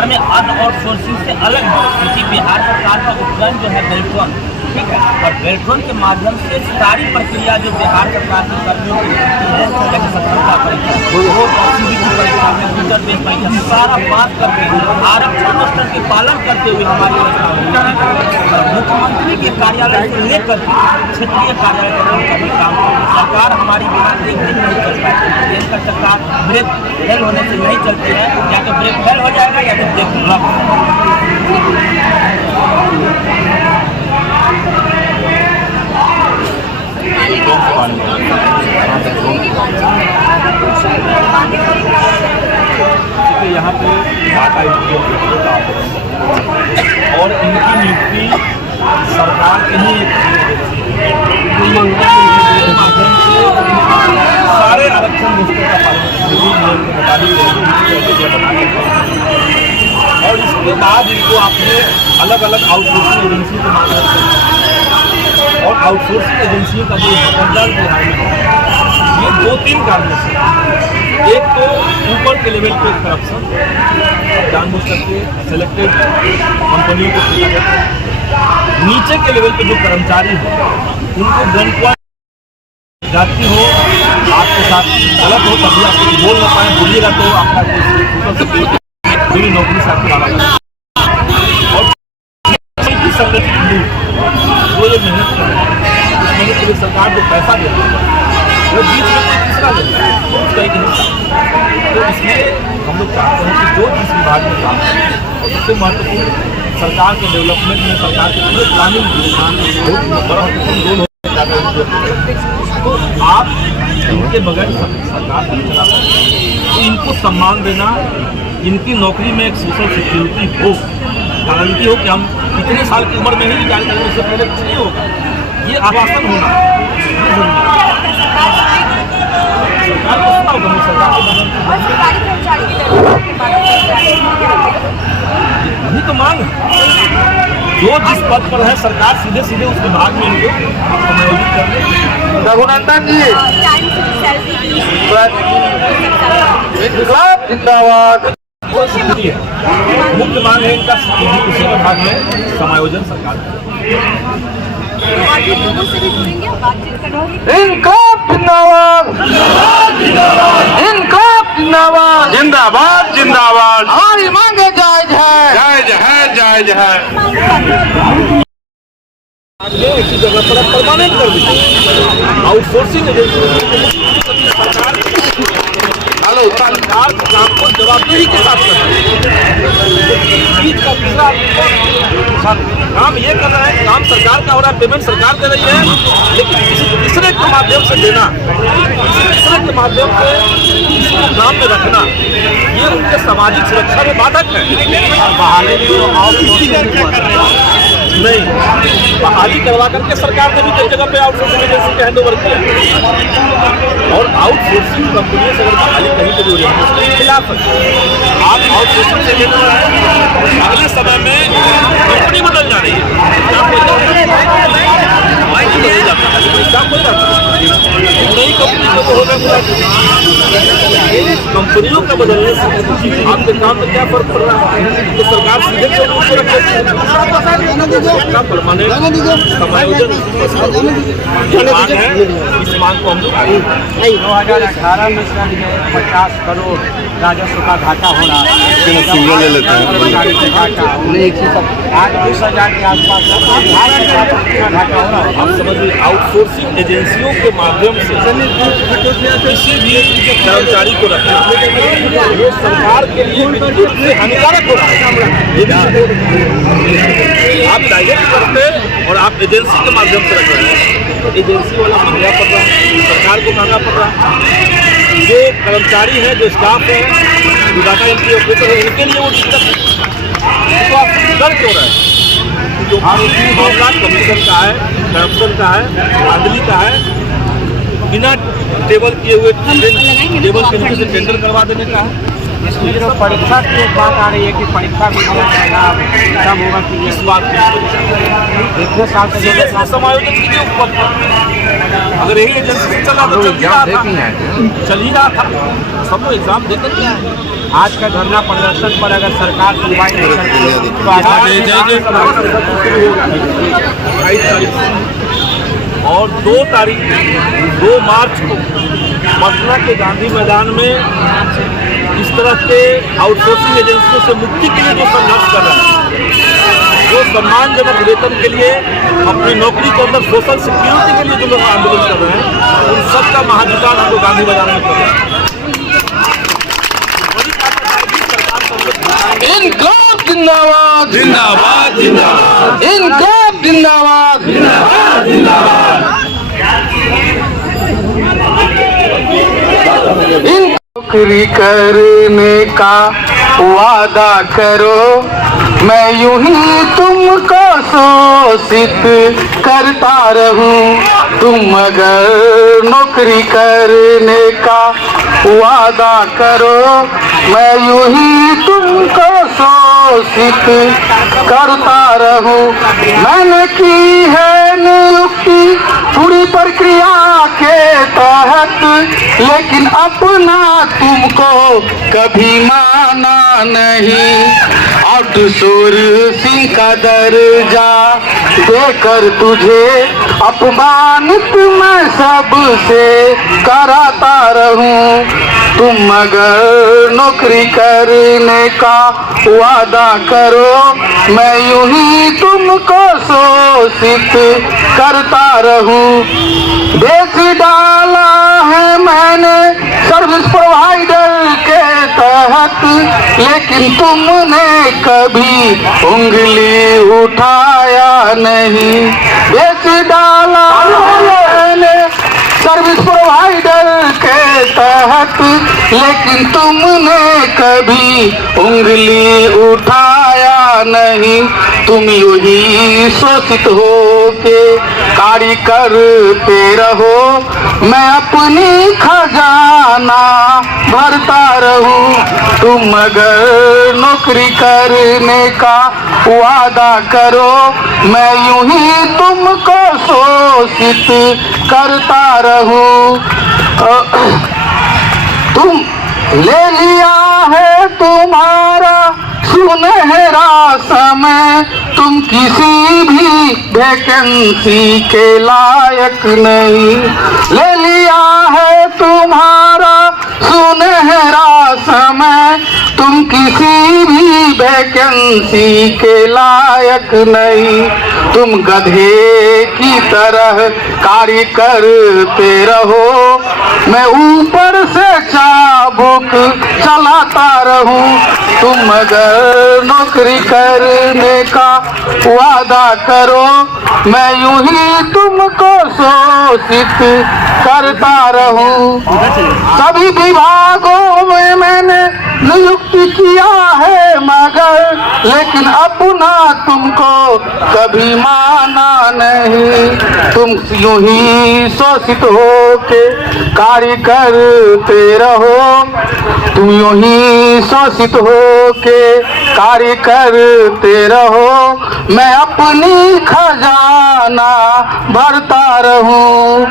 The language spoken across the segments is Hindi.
बिहार में आउटसोर्सिंग से अलग है, क्योंकि बिहार सरकार का उपकरण जो है बेल्ट्रॉन, ठीक है, और बेल्ट्रॉन के माध्यम से सारी प्रक्रिया जो बिहार सरकार की कर्मियों की है, जैसे सफलता परीक्षा, वो सीबीटी परीक्षा में इंटर बेस परीक्षा, सारा बात करके आरक्षण मास्टर के पालन करते हुए हमारी मुख्यमंत्री के कार्यालय से लेकर क्षेत्रीय कार्यालय तक का काम सरकार हमारी बिना एक दिन नहीं चल पाती। इसका चक्का ब्रेक फेल होने से नहीं चलती है, या तो ब्रेक फेल हो जाएगा या तो ब्रेक लॉक हो जाएगा। यहाँ पे डाटा और इनकी नियुक्ति सरकार के ही माध्यम से सारे आरक्षण मुस्तों का और इसके बाद इनको आपने अलग अलग आउटसोर्सिंग एजेंसी के माध्यम से और आउटसोर्सिंग एजेंसियों का जो प्रबंधन बिहार में ये 2-3 कारणों से, एक तो ऊपर के लेवल पे करप्शन, जानबूझ करके सिलेक्टेड कंपनियों को खरीदा जाता है, नीचे के लेवल पे जो कर्मचारी हैं उनको गन जाती हो, आपके साथ गलत हो तभी आप कुछ बोल ना पाए, बोलिएगा तो आपका पूरी नौकरी से आपको डाला और संगठित लोग वो ये मेहनत कर रहे हैं, उस मेहनत के लिए सरकार जो पैसा देती है वो बीच में कोई तीसरा लेता है, उसका एक हिस्सा। तो इसलिए हम लोग चाहते हैं कि जो जिस विभाग में काम करें और सबसे महत्वपूर्ण सरकार के डेवलपमेंट में सरकार के पूरे प्लानिंग बहुत बड़ा महत्वपूर्ण रोल हो, तो आप इनके बगैर सरकार नहीं चला सकते। तो इनको सम्मान देना, इनकी नौकरी में एक सोशल सिक्योरिटी हो, गारंटी हो कि हम इतने साल की उम्र में ही रिटायर करेंगे, उससे पहले कुछ नहीं होगा, ये आवासन होना यही तो मांग जो जिस पद पर है सरकार सीधे सीधे उस विभाग में इनको समायोजित कर दे। रघुनंदन जी इनकलाब जिंदाबाद। मुख्य मांग है इनका उसी विभाग में समायोजन सरकार इनकलाब जिंदाबाद, इनकलाब जिंदाबाद, जिंदाबाद जिंदाबाद। हमारी मांगे जायज है, जायज है, जायज है। इसी जगह पर परमानेंट कर दीजिए आउटसोर्सिंग एजेंसी सरकार काम को जवाबदेही के साथ काम ये कर रहा है, काम सरकार का हो रहा है, पेमेंट सरकार दे रही है, लेकिन किसी तीसरे के माध्यम से देना, किसी तीसरे के माध्यम से किसी को काम में रखना, ये उनके सामाजिक सुरक्षा में बाधक है। बहाली नहीं, बहाली करवा करके सरकार ने भी कई जगह पे आउटसोर्सिंग एजेंसी का हैंडओवर किया और आउटसोर्सिंग कंपनियों से अगर बहाली कहीं पे हो रही है उसके खिलाफ आप आउटसोर्सिंग से अगले समय में कंपनी बदल जा रही है, नई कंपनी का होगा, कंपनियों का बदलने से आपके काम में क्या फर्क पड़ रहा है? तो सरकार सीधे उसको रखे परमानेंट समायोजन मांग है। इस मांग को हम लोग 2018 में सर 50 करोड़ राजस्व का घाटा हो रहा है, ले लेते हैं आज 20,000 के आसपास घाटा हो रहा है। आप समझिए आउटसोर्सिंग एजेंसियों के माध्यम से किसी भी कर्मचारी को रखना वो सरकार के लिए हानिकारक हो रहा है। आप डायरेक्ट करते और आप एजेंसी के माध्यम से रख रहे हैं तो एजेंसी वाला महंगा पड़ रहा है, सरकार को महंगा पड़ रहा है, जो कर्मचारी है, जो स्टाफ है, जो डाटा एंट्री ऑपरेटर है, उनके लिए वो दिक्कत है। तो आप डर क्यों रहे हैं? जो मामला कमीशन का है, करप्शन का है, धांधली का है, बिना टेबल किए हुए टेबल के नीचे से टेंडर करवा देने का है। इसलिए तो परीक्षा की बात आ रही है कि परीक्षा में कम होगा कि इस बात इतने साल से समायोजन कीजिए ऊपर। अगर यही एजेंसी चल रहा तो चल ही रहा था, सब लोग एग्जाम देकर आज का धरना प्रदर्शन पर अगर सरकार सुनवाई नहीं करती तो आगामी 28 तारीख और 2 मार्च को पटना के गांधी मैदान में इस तरह के आउटसोर्सिंग एजेंसियों से मुक्ति के लिए जो संघर्ष कर रहे हैं, जो सम्मानजनक वेतन के लिए अपनी नौकरी के अंदर सोशल सिक्योरिटी के लिए जो लोग आंदोलन कर रहे हैं, उन सबका महाजुटान हम लोग गांधी मैदान में कर रहे हैं। इनकलाब जिंदाबाद जिंदाबाद जिंदाबाद इनकलाब जिंदाबाद जिंदाबाद जिंदाबाद। नौकरी करने का वादा करो, मैं यूं ही तुमको शोषित करता रहूं। तुम अगर नौकरी करने का वादा करो, मैं यूं ही तुमको शोषित करता रहूं। मैंने की है नियुक्ति पूरी प्रक्रिया के तहत, लेकिन अपना तुमको कभी माना नहीं। आउटसोर्सिंग का दर्जा देकर तुझे अपमानित मैं सबसे कराता रहूं। तुम अगर नौकरी करने का वादा करो, मैं यूं ही तुमको शोषित करता रहूं। बेच डाला है मैंने सर्विस प्रोवाइडर के तहत, लेकिन तुमने कभी उंगली उठाया नहीं। बेच डाला मैंने सर्विस प्रोवाइडर के तहत, लेकिन तुमने कभी उंगली उठाया नहीं। तुम यूं ही शोषित हो के कार्य करते रहो, मैं अपनी खजाना भरता रहूं। तुम अगर नौकरी करने का वादा करो, मैं यूं ही तुमको शोषित करता रहूं। तुम ले लिया है तुम्हारा सुनहरा समय, तुम किसी भी वैकेंसी के लायक नहीं। ले लिया है तुम्हारा सुनहरा समय, तुम किसी भी वैकेंसी के लायक नहीं। तुम गधे की तरह कार्य करते रहो, मैं ऊपर से चाबुक चलाता रहूं। तुम अगर नौकरी करने का वादा करो, मैं यूं ही तुमको शोषित करता रहूं। सभी विभागों में मैंने नियुक्ति किया है मगर, लेकिन अपना तुमको कभी माना नहीं। तुम यूं ही शोषित हो के कार्य करते रहो, तुम यूं ही शोषित हो के कार्य करते रहो, मैं अपनी खजाना भरता रहूं।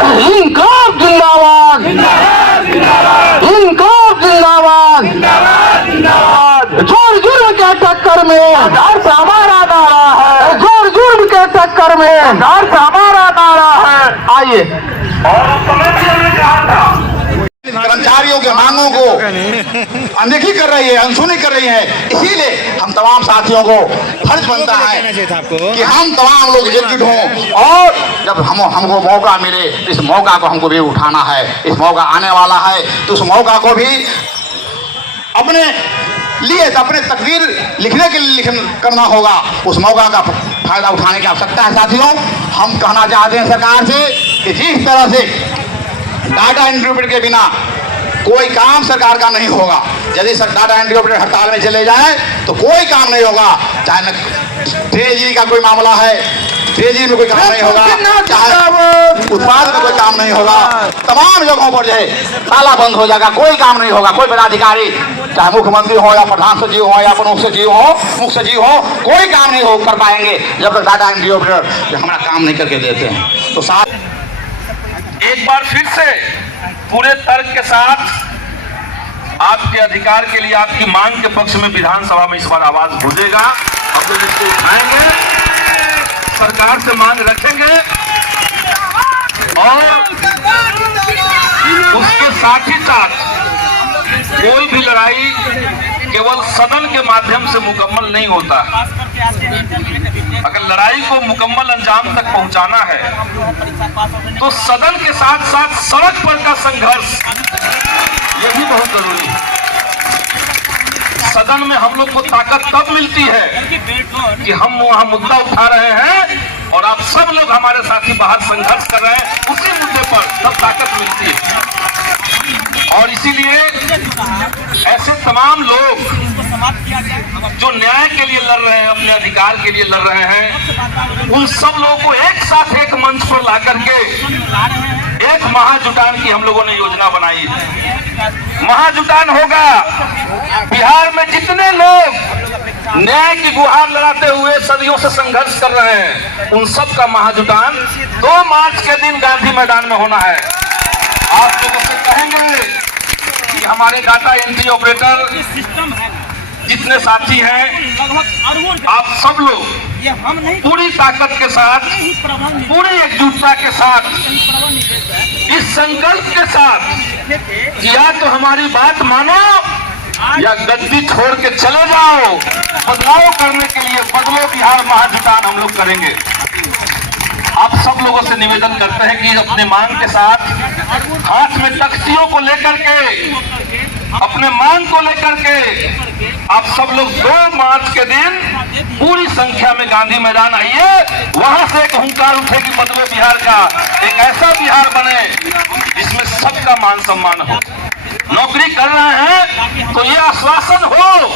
इनकलाब जिंदाबाद इनकलाब जिंदाबाद। जोर जुर्म के टक्कर में आधार से हमारा नारा है। जोर जुर्म के टक्कर में आधार से हमारा नारा है। आइए, कर्मचारियों की मांगों को अनदेखी कर रही है, अनसुनी कर रही है। इसीलिए हम तमाम साथियों को फर्ज बनता है कि हम तमाम लोग एकजुट हों और जब हमको मौका मिले इस मौका को हमको भी उठाना है। इस मौका आने वाला है तो उस मौका को भी अपने लिए अपने तकदीर लिखने के लिए करना होगा। उस मौका का फायदा उठाने की आवश्यकता है। साथियों, हम कहना चाहते हैं सरकार से कि जिस तरह से डाटा एंट्री ऑपरेटर के बिना कोई काम सरकार का नहीं होगा। यदि डाटा एंट्री ऑपरेटर हड़ताल में चले जाए तो कोई काम नहीं होगा। चाहे ट्रेजरी का कोई मामला है, ट्रेजरी में कोई काम नहीं होगा, चाहे उत्पाद में कोई काम नहीं होगा। तमाम जगहों पर जो है ताला बंद हो जाएगा, कोई काम नहीं होगा। कोई पदाधिकारी चाहे मुख्यमंत्री हो या प्रधान सचिव हो या प्रमुख सचिव हो, मुख्य सचिव हो, कोई काम नहीं हो कर पाएंगे जब तक डाटा एंट्री ऑपरेटर हमारा काम नहीं करके देते हैं। तो साथ एक बार फिर से पूरे तर्क के साथ आपके अधिकार के लिए, आपकी मांग के पक्ष में विधानसभा में इस बार आवाज गूंजेगा। हम लोग इसको उठाएंगे, सरकार से मांग रखेंगे और उसके साथ ही साथ कोई भी लड़ाई केवल सदन के माध्यम से मुकम्मल नहीं होता। अगर लड़ाई को मुकम्मल अंजाम तक पहुंचाना है तो सदन के साथ साथ सड़क पर का संघर्ष ये भी बहुत जरूरी है। सदन में हम लोग को ताकत तब मिलती है कि हम वहां मुद्दा उठा रहे हैं और आप सब लोग हमारे साथी बाहर संघर्ष कर रहे हैं, उसी मुद्दे पर तब ताकत मिलती है। और इसीलिए ऐसे तमाम लोग जो न्याय के लिए लड़ रहे हैं, अपने अधिकार के लिए लड़ रहे हैं, उन सब लोगों को एक साथ एक मंच पर ला करके एक महाजुटान की हम लोगों ने योजना बनाई है। महाजुटान होगा, बिहार में जितने लोग न्याय की गुहार लगाते हुए सदियों से संघर्ष कर रहे हैं, उन सब का महाजुटान 2 मार्च के दिन गांधी मैदान में होना है। आप लोगों से कहेंगे कि हमारे डाटा एंट्री ऑपरेटर जितने साथी हैं, आप सब लोग पूरी ताकत के साथ, पूरी एकजुटता के साथ, इस संकल्प के साथ या तो हमारी बात मानो या गद्दी छोड़ के चले जाओ। बदलाव करने के लिए बदलो बिहार महाजुटान हम लोग करेंगे। आप सब लोगों से निवेदन करते हैं कि अपने मांग के साथ हाथ में तख्तियों को लेकर के, अपने मांग को लेकर के आप सब लोग 2 मार्च के दिन पूरी संख्या में गांधी मैदान आइए। वहां से एक हुंकार उठेगी बदलो बिहार का, एक ऐसा बिहार बने जिसमें सबका मान सम्मान हो। नौकरी कर रहे हैं तो ये आश्वासन हो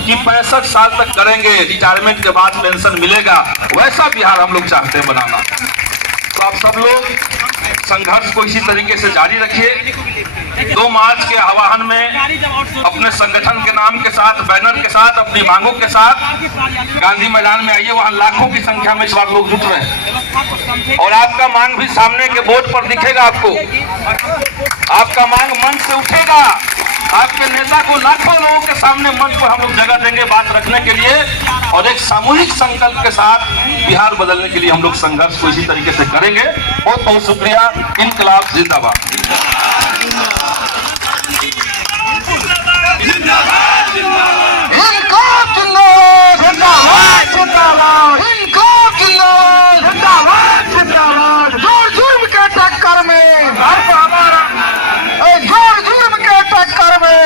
कि 65 साल तक करेंगे, रिटायरमेंट के बाद पेंशन मिलेगा, वैसा बिहार हम लोग चाहते हैं बनाना। तो आप सब लोग संघर्ष को इसी तरीके से जारी रखिए। 2 मार्च के आह्वान में अपने संगठन के नाम के साथ, बैनर के साथ, अपनी मांगों के साथ गांधी मैदान में आइए। वहां लाखों की संख्या में इस बार लोग जुट रहे हैं और आपका मांग भी सामने के बोर्ड पर दिखेगा। आपका मांग मंच से उठेगा। आपके नेता को लाखों लोगों के सामने मंच पर हम लोग जगह देंगे बात रखने के लिए, और एक सामूहिक संकल्प के साथ बिहार बदलने के लिए हम लोग संघर्ष को इसी तरीके से करेंगे। बहुत बहुत शुक्रिया। इनकलाब जिंदाबाद। जुर्म के टक्कर में हमारा जुर्म के टक्कर में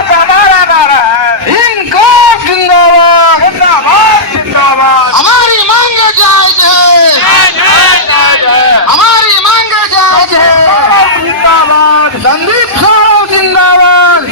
हमारा नारा है इनकलाब जिंदाबाद, जिंदाबाद, जिंदाबाद। हमारी मांगे जायज है, हमारी मांगे जायज है। जिंदाबाद संदीप सौरभ, जिंदाबाद,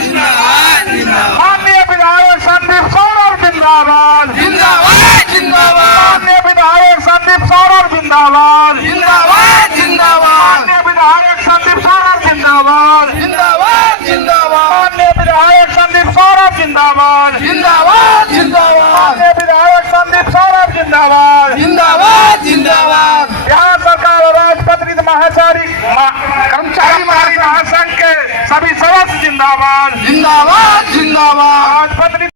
माननीय विधायक संदीप सौरभ, जिंदाबाद, जिंदाबाद, जिंदाबाद। माननीय विधायक संदीप सौरभ, जिंदाबाद, जिंदाबाद, जिंदाबाद। माननीय विधायक संदीप सौरभ, जिंदाबाद, जिंदाबाद, जिंदाबाद। माननीय विधायक संदीप सौरभ, जिंदाबाद, जिंदाबाद, जिंदाबाद। माननीय विधायक संदीप सौरभ, जिंदाबाद, जिंदाबाद, जिंदाबाद। बिहार सरकार और राजपत्रित कर्मचारी महासंघ के सभी सदस्य जिंदाबाद, जिंदाबाद, जिंदाबाद। राजपत्रित